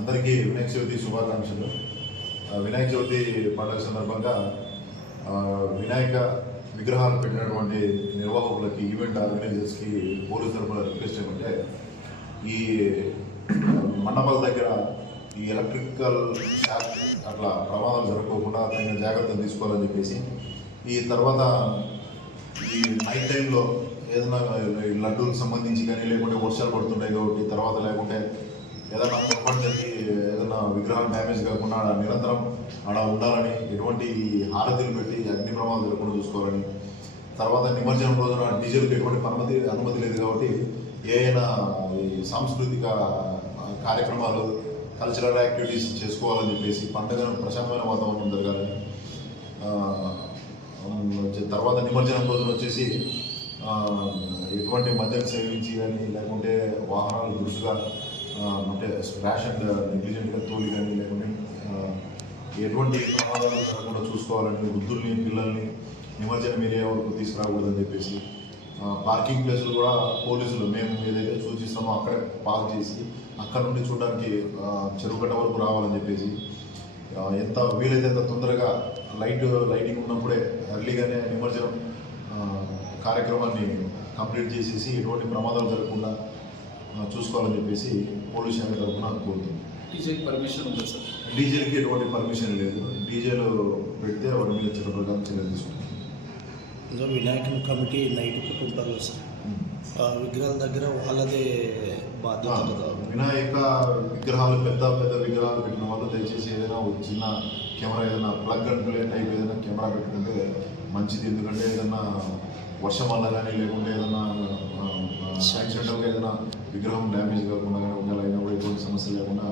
అందరికీ వినాయక చవితి శుభాకాంక్షలు. వినాయక చవితి పండుగ సందర్భంగా వినాయక విగ్రహాలు పెట్టినటువంటి నిర్వాహకులకి, ఈవెంట్ ఆర్గనైజర్స్కి పోలీసు తరఫున రిక్వెస్ట్ ఏమంటే, ఈ మండపాల దగ్గర ఈ ఎలక్ట్రికల్ షాక్ అట్లా ప్రమాదాలు జరగకుండా తగిన జాగ్రత్తలు తీసుకోవాలని చెప్పేసి, ఈ తర్వాత ఈ నైట్ టైంలో ఏదైనా లడ్డూలకు సంబంధించి కానీ, లేకుంటే వర్షాలు పడుతుంటాయి కాబట్టి, తర్వాత లేకుంటే ఏదైనా పొరపాటు జరిగి ఏదైనా విగ్రహం డ్యామేజ్ కాకుండా నిరంతరం ఆడ ఉండాలని, ఎటువంటి హారతులు పెట్టి అగ్ని ప్రమాదాలు జరగకుండా చూసుకోవాలని, తర్వాత నిమజ్జనం రోజున డీజిల్కి ఎటువంటి అనుమతి లేదు కాబట్టి ఏదైనా ఈ సాంస్కృతిక కార్యక్రమాలు, కల్చరల్ యాక్టివిటీస్ చేసుకోవాలని చెప్పేసి, పండుగను ప్రశాంతమైన వాతావరణం జరగాలని, తర్వాత నిమజ్జనం రోజున వచ్చేసి ఎటువంటి మద్యం సేవించి కానీ, లేకుంటే వాహనాలు దురుసుగా అంటే ర్యాష్ అండ్ నెగ్లిజెంట్గా తోలి కానీ, లేకుంటే ఎటువంటి ప్రమాదాలు జరగకుండా చూసుకోవాలని, వృద్ధుల్ని, పిల్లల్ని నిమజ్జనం ఏరియా వరకు తీసుకురాకూడదని చెప్పేసి, పార్కింగ్ ప్లేసులు కూడా పోలీసులు మేము ఏదైతే సూచిస్తామో అక్కడే పార్క్ చేసి అక్కడ నుండి చూడడానికి చెరువుగడ్డ వరకు రావాలని చెప్పేసి, ఎంత వీలైతే అంత తొందరగా లైటింగ్ ఉన్నప్పుడే ఎర్లీగానే నిమజ్జనం కార్యక్రమాన్ని కంప్లీట్ చేసేసి ఎటువంటి ప్రమాదాలు జరగకుండా చూసుకోవాలని చెప్పేసి పోలీస్ శాఖ తరఫున కోరుతుంది. డీజేకి పర్మిషన్ ఉంది సార్? డీజేలకి ఎటువంటి పర్మిషన్ లేదు. డీజేలు పెడితే వారి మీద చట్ట ప్రకారం చర్యలు తీసుకుంటాం. ఇంకా వినాయకుని కమిటీ నైట్ పుట్టుంటారు కదా సార్, విగ్రహాల దగ్గర వాళ్ళదే బాధ్యత కదా. వినాయక విగ్రహాలు పెద్ద విగ్రహాలు పెట్టిన వాళ్ళు దయచేసి ఏదైనా ఒక చిన్న కెమెరా, ఏదైనా ప్లగ్ అండ్ ప్లే టైప్ ఏదైనా కెమెరా పెట్టుకుంటే మంచిది. ఎందుకంటే ఏదైనా వర్షం వల్ల కానీ, లేకుంటే ఏదైనా యాక్సిడెంటల్గా ఏదైనా విగ్రహం డ్యామేజ్ కాకుండా కానీ, ఒకవేళ అయినా కూడా ఎటువంటి సమస్య లేకుండా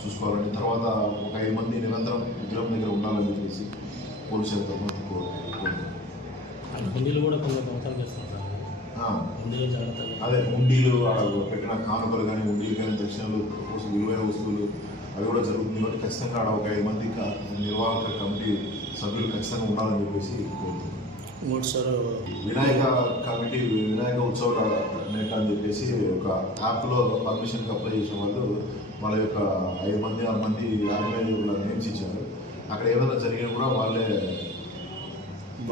చూసుకోవాలని, తర్వాత ఒక 5 మంది నిరంతరం విగ్రహం దగ్గర ఉండాలని చెప్పేసి పోలీసు శాఖ తరఫున కోరుకుంటున్నాం. హుండీలు కూడా అదే హుండీలు పెట్టిన కానుకలు కానీ, హుండీలు కానీ, దక్షిణలు, విలువైన వస్తువులు అవి కూడా జరుగుతుంది కాబట్టి ఖచ్చితంగా ఆడ ఒక 5 మంది నిర్వాహక కమిటీ సభ్యులు ఖచ్చితంగా ఉండాలని చెప్పేసి కోరుతున్నాం. సార్ వినాయక కమిటీ, వినాయక ఉత్సవ నెట్ అని చెప్పేసి ఒక యాప్లో పర్మిషన్కి అప్లై చేసిన వాళ్ళు వాళ్ళ యొక్క 5 మంది 6 మంది ఆర్గనైజర్ల నేమ్స్ ఇచ్చారు. అక్కడ ఏదైనా జరిగినా కూడా వాళ్ళే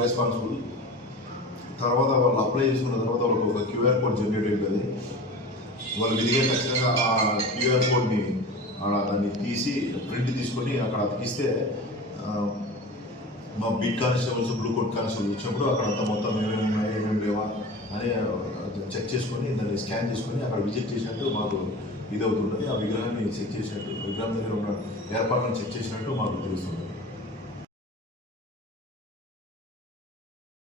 రెస్పాన్సిబుల్. తర్వాత వాళ్ళు అప్లై చేసుకున్న తర్వాత వాళ్ళకి ఒక క్యూఆర్ కోడ్ జనరేట్ అవుతుంది. వాళ్ళు విధిగా ఖచ్చితంగా ఆ క్యూఆర్ కోడ్ని దాన్ని తీసి ప్రింట్ తీసుకొని అక్కడ అతికిస్తే మా beat constables, blue coat constables వచ్చినప్పుడు అక్కడ అంతా మొత్తం ఏమేమి ఉన్నాయి, ఏమేమి లేవా అని చెక్ చేసుకొని దాన్ని స్కాన్ చేసుకొని అక్కడ విజిట్ చేసినట్టు మాకు ఇది అవుతుంటుంది. ఆ విగ్రహాన్ని చెక్ చేసినట్టు, విగ్రహం దగ్గర ఉన్న ఏర్పాట్లను చెక్ చేసినట్టు మాకు తెలుస్తుంది.